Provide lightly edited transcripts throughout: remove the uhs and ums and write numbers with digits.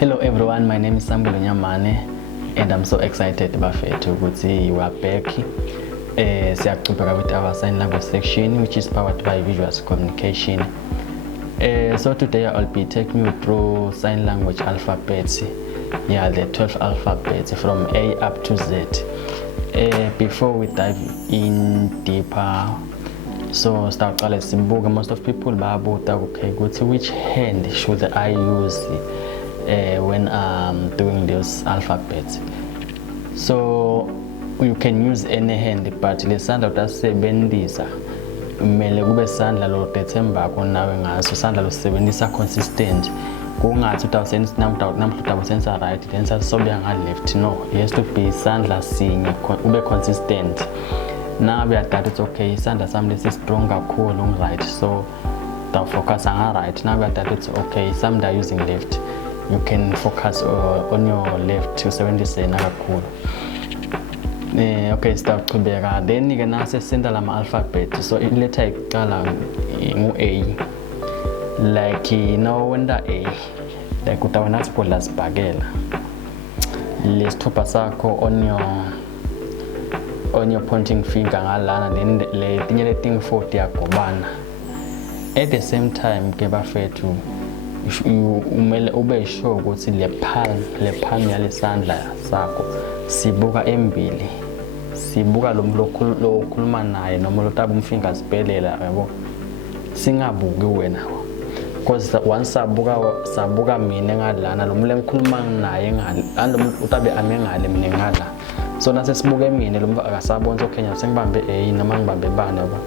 Hello everyone, my name is Sambulo Nyamane and I'm so excited bafethu ukuthi we are back. Siyaqhubeka with our sign language section which is powered by visual communication. So today I'll be taking you through sign language alphabets. Yeah, the 12 alphabets from A up to Z. Before we dive in deeper, so start most of people babuta okay, which hand should I use when I'm doing those alphabets. So you can use any hand, but lesandla utasebenzisa kumele kube sandla lodethembako nawe ngaso, sandla losebenzisa consistent. Kungathi usenza right then sobe nga left. No, it has to be sandla sinye ube consistent. Now we are that it's okay, sandla sami lesi strong kakhulu right, so don't focus on right. Now we are that it's okay, some are using left, you can focus on your left to 70 kakhulu. Okay, start to be then you can access send lama alphabet. So in letter iqala ngu A, like when the A, like utawana sipola sibhakela lesithupha sakho on your pointing finger ngalana, then letinye leting 40 yagobana. At the same time ke bafethu umele ube sure ukuthi le palm yalesandla sakho sibuka embili, sibuka lo khuluma naye noma lo taba umfinger sibhelela, yabo, singabuki wena, because once sabuka mina ngalana lo mle ngikhuluma naye ngalo utabe ame ngale mina ngala, so nase sibuke mina lo mva akasabona okay sengibambe A noma ngibambe bani, yabo.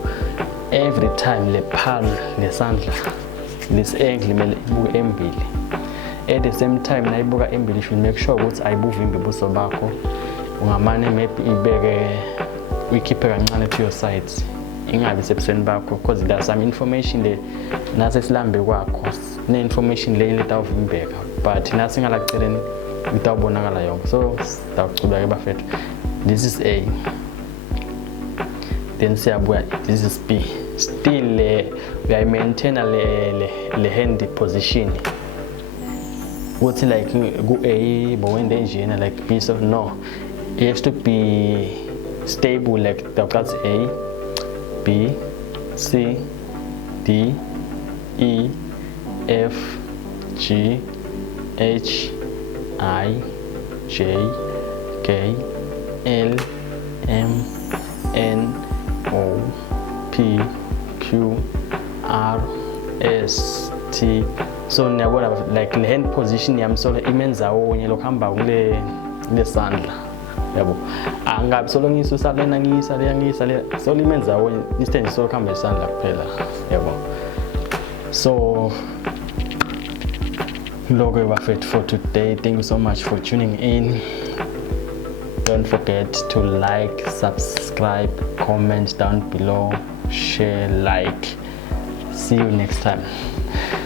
Every time le palm lesandla this angle imele ibuke embili. At the same time nayibuka embili, you should make sure ukuthi ayibuvimbi ubuso bakho, ungamane maybe ibeke uyikhiphe kancane to your sides, ingabi sebusweni bakho, because there's some information le nase silambe kwakho ne information le letawuvimbeka, but nasi ngalaceleni itawubonakala yonke. So sitawuchubeka bafethu, this is A, then siyabuya, this is B. Still we are maintain le hand position. What's like go A but when they like piece of no, it has to be stable, like the cards A, B, C, D, E, F, G, H, I, J, K, L, M, N, O, P, Q, R, S, T. So nyabona like le hand position yami solo imenza wonye lokuhamba kule sandla, yabo, angabi solo ngisusa lena ngisa le solo imenza wonye instead solo kuhamba isandla kuphela, yabo. So logo bafethu for today, thank you so much for tuning in. Don't forget to like, subscribe, comment down below, share, like. See you next time.